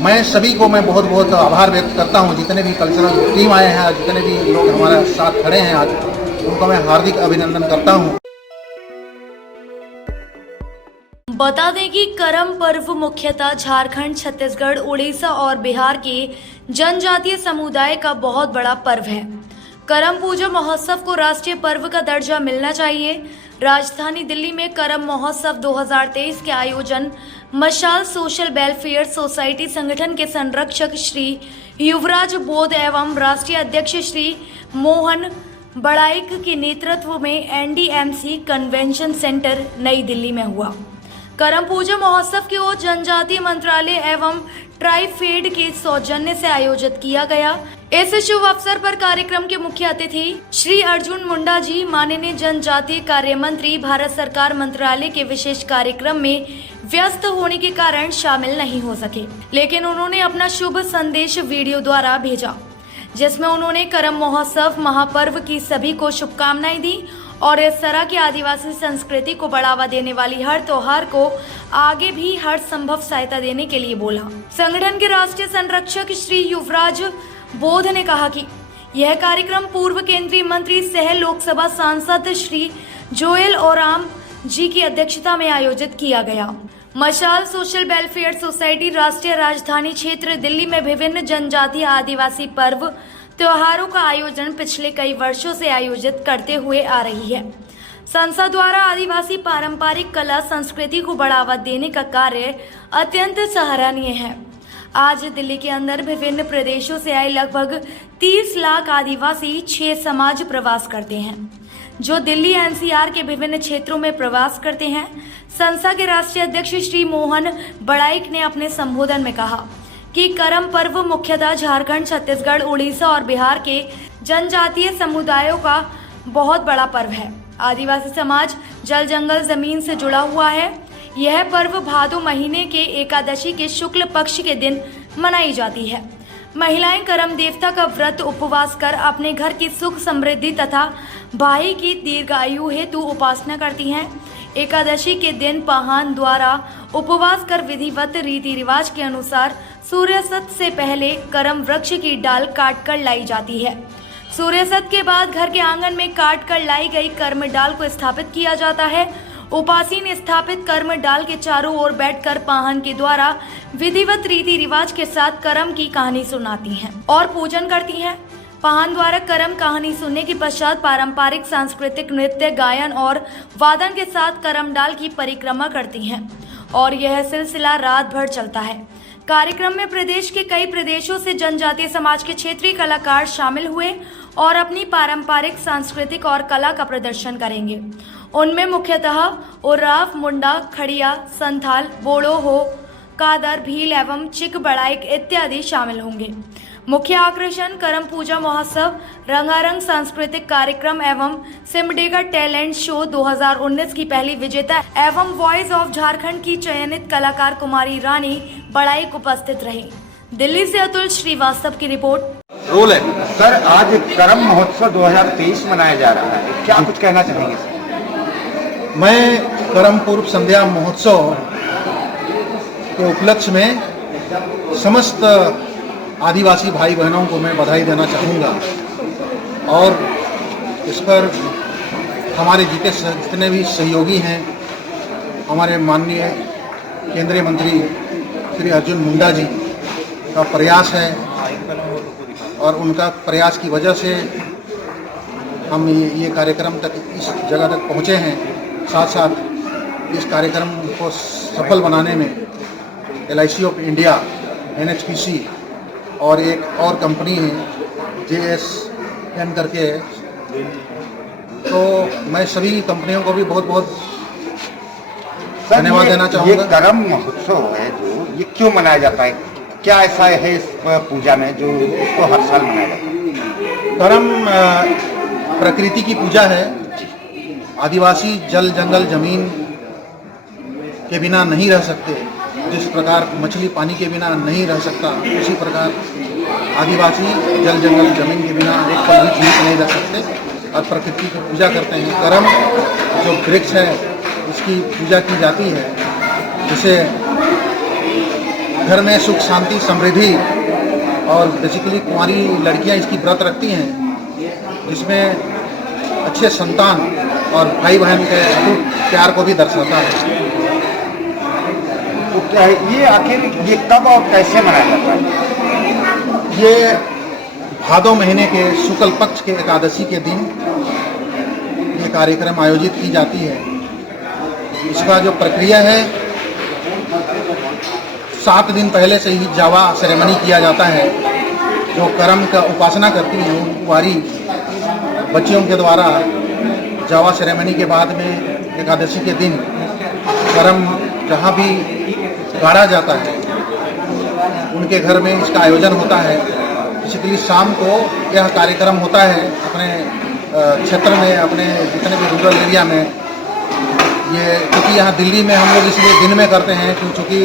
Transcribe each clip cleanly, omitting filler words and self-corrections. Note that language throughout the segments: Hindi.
मैं सभी को मैं बहुत बहुत आभार व्यक्त करता हूँ। जितने भी कल्चरल टीम आए हैं, जितने भी लोग हमारे साथ खड़े हैं आज, उनको मैं हार्दिक अभिनंदन करता हूँ। बता दें कि करम पर्व मुख्यतः झारखंड, छत्तीसगढ़, उड़ीसा और बिहार के जनजातीय समुदाय का बहुत बड़ा पर्व है। करम पूजा महोत्सव को राष्ट्रीय पर्व का दर्जा मिलना चाहिए। राजधानी दिल्ली में करम महोत्सव 2023 के आयोजन मशाल सोशल वेलफेयर सोसाइटी संगठन के संरक्षक श्री युवराज बोध एवं राष्ट्रीय अध्यक्ष श्री मोहन बड़ाइक के नेतृत्व में NDMC कन्वेंशन सेंटर नई दिल्ली में हुआ। करम पूजा महोत्सव की ओर जनजातीय मंत्रालय एवं ट्राइफेड के सौजन्य से आयोजित किया गया। इस शुभ अवसर पर कार्यक्रम के मुख्य अतिथि श्री अर्जुन मुंडा जी माननीय जनजातीय कार्य मंत्री भारत सरकार मंत्रालय के विशेष कार्यक्रम में व्यस्त होने के कारण शामिल नहीं हो सके, लेकिन उन्होंने अपना शुभ संदेश वीडियो द्वारा भेजा, जिसमें उन्होंने करम महोत्सव महापर्व की सभी को शुभकामनाएं दी और इस तरह की आदिवासी संस्कृति को बढ़ावा देने वाली हर त्योहार को आगे भी हर संभव सहायता देने के लिए बोला। संगठन के राष्ट्रीय संरक्षक श्री युवराज बोध ने कहा कि यह कार्यक्रम पूर्व केंद्रीय मंत्री सह लोकसभा सांसद श्री जोएल ओराम जी की अध्यक्षता में आयोजित किया गया। मशाल सोशल वेलफेयर सोसाइटी राष्ट्रीय राजधानी क्षेत्र दिल्ली में विभिन्न जनजातीय आदिवासी पर्व त्योहारों का आयोजन पिछले कई वर्षों से आयोजित करते हुए आ रही है। संस्था द्वारा आदिवासी पारंपरिक कला संस्कृति को बढ़ावा देने का कार्य अत्यंत सराहनीय है। आज दिल्ली के अंदर विभिन्न प्रदेशों से आए लगभग 30 लाख आदिवासी 6 समाज प्रवास करते हैं, जो दिल्ली NCR के विभिन्न क्षेत्रों में प्रवास करते हैं। संस्था के राष्ट्रीय अध्यक्ष श्री मोहन बड़ाइक ने अपने संबोधन में कहा कि करम पर्व मुख्यतः झारखंड, छत्तीसगढ़, उड़ीसा और बिहार के जनजातीय समुदायों का बहुत बड़ा पर्व है। आदिवासी समाज जल जंगल जमीन से जुड़ा हुआ है। यह पर्व भादो महीने के एकादशी के शुक्ल पक्ष के दिन मनाई जाती है। महिलाएं करम देवता का व्रत उपवास कर अपने घर की सुख समृद्धि तथा भाई की दीर्घायु हेतु उपासना करती हैं। एकादशी के दिन पाहन द्वारा उपवास कर विधिवत रीति रिवाज के अनुसार सूर्यास्त से पहले करम वृक्ष की डाल काट कर लाई जाती है। सूर्यास्त के बाद घर के आंगन में काट कर लाई गई कर्म डाल को स्थापित किया जाता है। उपासी ने स्थापित कर्म डाल के चारों ओर बैठकर पाहन के द्वारा विधिवत रीति रिवाज के साथ करम की कहानी सुनाती हैं और पूजन करती हैं। पाहन द्वारा करम कहानी सुनने के पश्चात पारंपरिक सांस्कृतिक नृत्य, गायन और वादन के साथ करम डाल की परिक्रमा करती हैं और यह सिलसिला रात भर चलता है। कार्यक्रम में प्रदेश के कई प्रदेशों से जनजातीय समाज के क्षेत्रीय कलाकार शामिल हुए और अपनी पारंपरिक सांस्कृतिक और कला का प्रदर्शन करेंगे। उनमें मुख्यतः उर्राव, मुंडा, खड़िया, संथाल, बोड़ो हो, कादर, भील एवं चिक बड़ाइक इत्यादि शामिल होंगे। मुख्य आकर्षण करम पूजा महोत्सव, रंगारंग सांस्कृतिक कार्यक्रम एवं सिमडेगा टैलेंट शो 2019 की पहली विजेता एवं वॉइस ऑफ झारखंड की चयनित कलाकार कुमारी रानी बड़ाइक उपस्थित रही। दिल्ली से अतुल श्रीवास्तव की रिपोर्ट। रोल है सर, आज करम महोत्सव 2023 मनाया जा रहा है, क्या कुछ कहना चाहेंगे सर? मैं करम पूर्व संध्या महोत्सव के उपलक्ष्य में समस्त आदिवासी भाई बहनों को मैं बधाई देना चाहूँगा और इस पर हमारे जितने भी सहयोगी हैं, हमारे माननीय केंद्रीय मंत्री श्री अर्जुन मुंडा जी का प्रयास है और उनका प्रयास की वजह से हम ये कार्यक्रम तक इस जगह तक पहुँचे हैं। साथ साथ इस कार्यक्रम को सफल बनाने में LIC ऑफ इंडिया, NHPC और एक और कंपनी है JSN करके है, तो मैं सभी कंपनियों को भी बहुत बहुत धन्यवाद देना चाहूँगा। ये करम महोत्सव है जो ये क्यों मनाया जाता है, क्या ऐसा है इस पूजा में जो इसको हर साल मनाया जाता है? करम प्रकृति की पूजा है। आदिवासी जल जंगल जमीन के बिना नहीं रह सकते। जिस प्रकार मछली पानी के बिना नहीं रह सकता, उसी प्रकार आदिवासी जल जंगल जमीन के बिना एक पल भी जीवित नहीं रह सकते और प्रकृति की पूजा करते हैं। करम जो वृक्ष है उसकी पूजा की जाती है, जिसे घर में सुख शांति समृद्धि और बेसिकली कुंवारी लड़कियां इसकी व्रत रखती हैं, जिसमें अच्छे संतान और भाई बहन के अटूट प्यार को भी दर्शाता है। तो क्या है ये, आखिर ये कब और कैसे मनाया जाता है? ये भादो महीने के शुक्ल पक्ष के एकादशी के दिन ये कार्यक्रम आयोजित की जाती है। इसका जो प्रक्रिया है, 7 दिन पहले से ही जावा सेरेमनी किया जाता है। जो कर्म का उपासना करती हैं उन कुंवारी बच्चियों के द्वारा जावा सेरेमनी के बाद में एकादशी के दिन कर्म जहाँ भी गाड़ा जाता है उनके घर में इसका आयोजन होता है। बेसिकली शाम को यह कार्यक्रम होता है अपने क्षेत्र में, अपने जितने भी रूरल एरिया में। ये क्योंकि यहाँ दिल्ली में हम लोग इसलिए दिन में करते हैं क्योंकि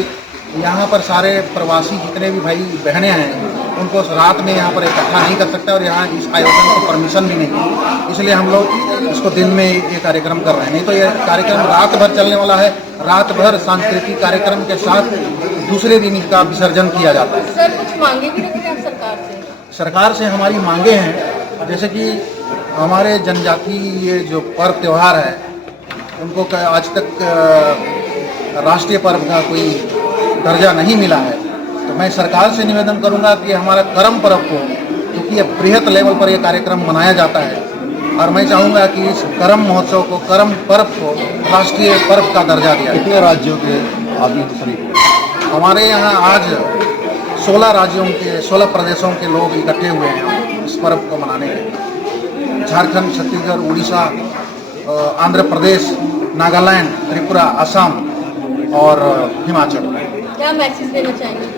यहाँ पर सारे प्रवासी जितने भी भाई बहनें हैं उनको रात में यहाँ पर इकट्ठा नहीं कर सकते और यहाँ इस आयोजन को परमिशन भी नहीं, इसलिए हम लोग इसको दिन में ये कार्यक्रम कर रहे हैं। नहीं तो ये कार्यक्रम रात भर चलने वाला है। रात भर सांस्कृतिक कार्यक्रम के साथ दूसरे दिन इसका विसर्जन किया जाता है। सर, कुछ मांगे भी रखी हैं सरकार से? सरकार से हमारी मांगे हैं, जैसे कि हमारे जनजाति ये जो पर्व त्यौहार है उनको आज तक राष्ट्रीय पर्व का कोई दर्जा नहीं मिला है। तो मैं सरकार से निवेदन करूंगा कि हमारा करम पर्व को, क्योंकि ये बृहत लेवल पर ये कार्यक्रम मनाया जाता है, और मैं चाहूँगा कि इस करम महोत्सव को, करम पर्व को राष्ट्रीय पर्व का दर्जा दिया। कितने राज्यों के आदमी शरीक हुए? हमारे यहाँ आज 16 राज्यों के, 16 प्रदेशों के लोग इकट्ठे हुए हैं इस पर्व को मनाने के लिए। झारखंड, छत्तीसगढ़, उड़ीसा, आंध्र प्रदेश, नागालैंड, त्रिपुरा, असम और हिमाचल। क्या मैसेज देना चाहेंगे?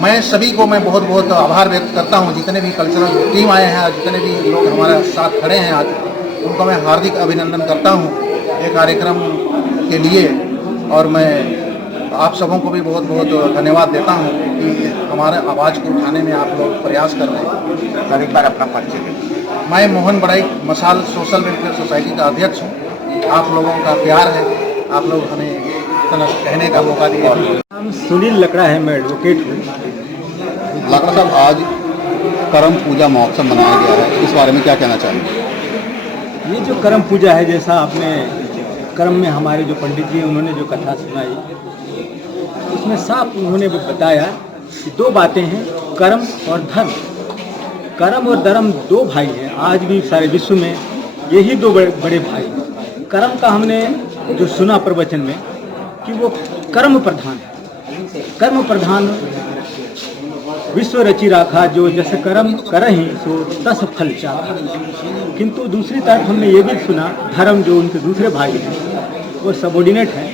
मैं सभी को मैं बहुत बहुत आभार व्यक्त करता हूँ। जितने भी कल्चरल टीम आए हैं, जितने भी लोग हमारे साथ खड़े हैं आज, उनको मैं हार्दिक अभिनंदन करता हूँ ये कार्यक्रम के लिए। और मैं आप सबों को भी बहुत बहुत धन्यवाद देता हूँ कि हमारे आवाज़ को उठाने में आप लोग प्रयास कर रहे हैं। सर, एक बार अपना परिचय दें। मैं मोहन बड़ाई मसाल सोशल वेलफेयर सोसाइटी का अध्यक्ष हूँ। आप लोगों का प्यार है, आप लोग हमें कहने का मौका दिए। नाम सुनील लकड़ा है, मैं एडवोकेट हूँ। लाकड़ा साहब, आज करम पूजा महोत्सव मनाया गया है, इस बारे में क्या कहना चाहेंगे? ये जो करम पूजा है, जैसा आपने करम में हमारे जो पंडित जी उन्होंने जो कथा सुनाई, उसमें साफ उन्होंने बताया कि 2 बातें हैं, कर्म और धर्म। कर्म और धर्म 2 भाई हैं। आज भी सारे विश्व में यही 2 बड़े भाई हैं। कर्म का हमने जो सुना प्रवचन में कि वो कर्म प्रधान है। कर्म प्रधान विश्व रचि राखा, जो जैसे कर्म करहि सो 10 फल चाखा। किंतु दूसरी तरफ हमने ये भी सुना, धर्म जो उनके दूसरे भाई हैं वो सबॉर्डिनेट हैं,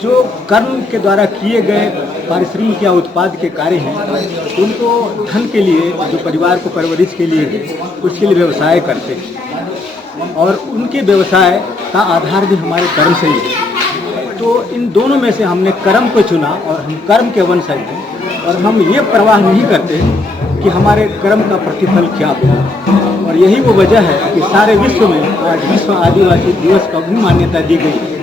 जो कर्म के द्वारा किए गए पारिश्रमिक या उत्पाद के कार्य हैं उनको धन के लिए, जो परिवार को परवरिश के लिए उसके लिए व्यवसाय करते हैं, और उनके व्यवसाय का आधार भी हमारे कर्म से ही है। तो इन दोनों में से हमने कर्म को चुना और हम कर्म के वंशज हैं, और हम ये परवाह नहीं करते कि हमारे कर्म का प्रतिफल क्या हो। और यही वो वजह है कि सारे विश्व में आज विश्व आदिवासी दिवस को भी मान्यता दी गई है।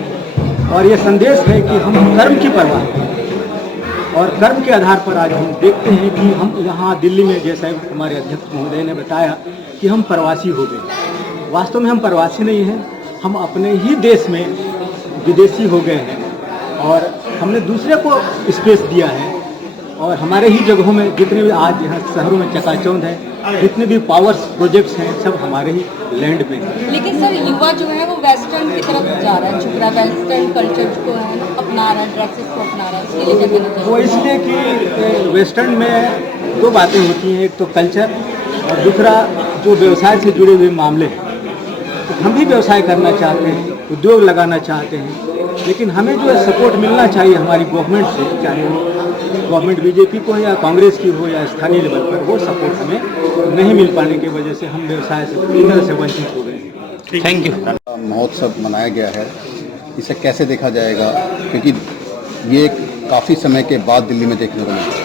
और ये संदेश है कि हम कर्म की परवाह करें, और कर्म के आधार पर आज हम देखते हैं कि हम यहाँ दिल्ली में, जैसा हमारे अध्यक्ष महोदय ने बताया कि हम प्रवासी हो गए। वास्तव में हम प्रवासी नहीं हैं, हम अपने ही देश में विदेशी हो गए हैं, और हमने दूसरे को स्पेस दिया है। और हमारे ही जगहों में जितने भी आज यहाँ शहरों में चकाचौंध है, जितने भी पावर्स प्रोजेक्ट्स हैं, सब हमारे ही लैंड में हैं। लेकिन सर, युवा जो है वो वेस्टर्न की तरफ जा रहा है, झुक रहा है, वेस्टर्न कल्चर को है अपना रहा है, ड्रेसेस को अपना रहा है, इसके लिए क्या कहना चाहिए? वो इसलिए कि वेस्टर्न में 2 बातें होती हैं, एक तो कल्चर और दूसरा जो व्यवसाय से जुड़े हुए मामले हैं। तो हम भी व्यवसाय करना चाहते हैं, उद्योग लगाना चाहते हैं, लेकिन हमें जो है सपोर्ट मिलना चाहिए हमारी गवर्नमेंट से, चाहे वो गवर्नमेंट बीजेपी को या कांग्रेस की हो या स्थानीय लेवल पर, वो सपोर्ट हमें नहीं मिल पाने की वजह से हम व्यवसाय से पूरी तरह से वंचित हो गए। Thank you. महोत्सव मनाया गया है, इसे कैसे देखा जाएगा, क्योंकि ये काफ़ी समय के बाद दिल्ली में देखने को मिला है?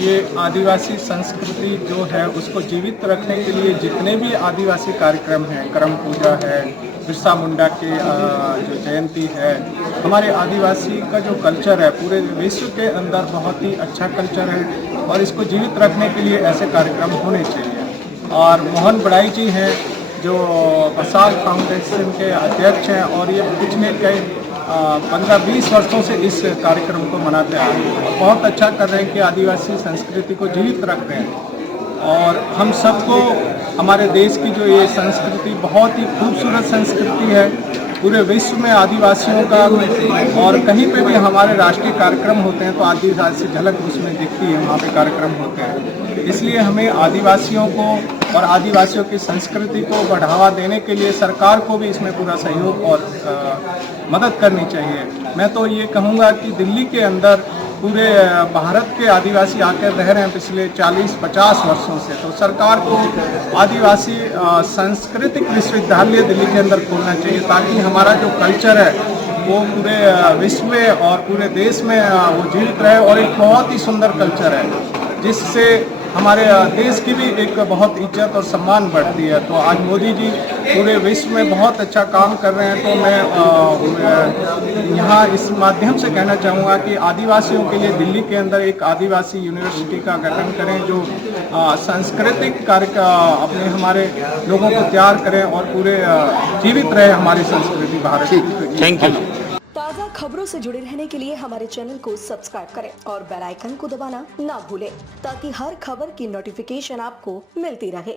ये आदिवासी संस्कृति जो है उसको जीवित रखने के लिए जितने भी आदिवासी कार्यक्रम हैं, करम पूजा है, बिरसा मुंडा के जो जयंती है, हमारे आदिवासी का जो कल्चर है पूरे विश्व के अंदर बहुत ही अच्छा कल्चर है और इसको जीवित रखने के लिए ऐसे कार्यक्रम होने चाहिए। और मोहन बड़ाई जी हैं जो प्रसाद फाउंडेशन के अध्यक्ष हैं और ये पिछले कई 15-20 वर्षों से इस कार्यक्रम को मनाते आ रहे हैं और बहुत अच्छा कर रहे हैं कि आदिवासी संस्कृति को जीवित रख रहे हैं। और हम सबको हमारे देश की जो ये संस्कृति बहुत ही खूबसूरत संस्कृति है, पूरे विश्व में आदिवासियों का और कहीं पे भी हमारे राष्ट्रीय कार्यक्रम होते हैं तो आदिवासी झलक उसमें दिखती है, वहाँ पे कार्यक्रम होते हैं। इसलिए हमें आदिवासियों को और आदिवासियों की संस्कृति को बढ़ावा देने के लिए सरकार को भी इसमें पूरा सहयोग और मदद करनी चाहिए। मैं तो ये कहूँगा कि दिल्ली के अंदर पूरे भारत के आदिवासी आकर रह रहे हैं पिछले 40-50 वर्षों से, तो सरकार को आदिवासी सांस्कृतिक विश्वविद्यालय दिल्ली के अंदर खोलना चाहिए ताकि हमारा जो कल्चर है वो पूरे विश्व में और पूरे देश में वो जीवित रहे और एक बहुत ही सुंदर कल्चर है जिससे हमारे देश की भी एक बहुत इज्जत और सम्मान बढ़ती है। तो आज मोदी जी पूरे विश्व में बहुत अच्छा काम कर रहे हैं, तो मैं यहाँ इस माध्यम से कहना चाहूँगा कि आदिवासियों के लिए दिल्ली के अंदर एक आदिवासी यूनिवर्सिटी का गठन करें जो सांस्कृतिक कार्य अपने हमारे लोगों को तैयार करें और पूरे जीवित रहे हमारी संस्कृति भारत की। Thank you. ताज़ा खबरों से जुड़े रहने के लिए हमारे चैनल को सब्सक्राइब करें और बेल आइकन को दबाना ना भूलें ताकि हर खबर की नोटिफिकेशन आपको मिलती रहे।